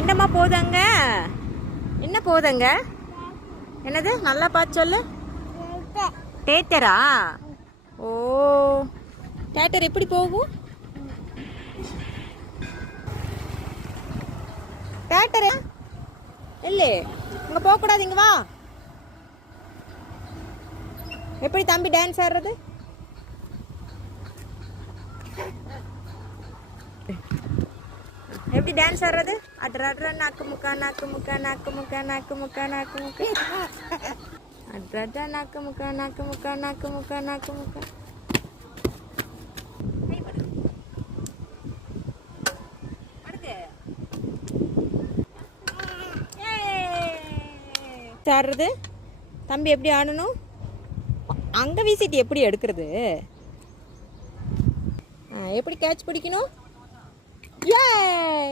என்னம்மா போகுதுங்க? என்ன போகுதுங்க? என்னது? நல்லா பார்த்து சொல்லு. தேட்டரா? ஓ, தேட்டர் எப்படி போகும்? தேட்டர் இல்லை, இங்கே போகக்கூடாது. இங்கே வா. எப்படி தம்பி டான்ஸ் ஆடுறது? எப்படி டான்ஸ் ஆடுறது? அட்ரா நாக்கு முக்கா நாக்கு முக்கா நாக்கு முக்கா நாக்கு முக்கா நாக்கு முக்கா அட்ரா நாக்கு முக்கா நாக்கு முக்கா நாக்கு முக்கா நாக்கு முக்கா. ஆடுறது தம்பி எப்படி ஆடணும்? அங்கே வீசிட்டு எப்படி எடுக்கிறது? எப்படி கேட்ச் பிடிக்கணும்? ஏ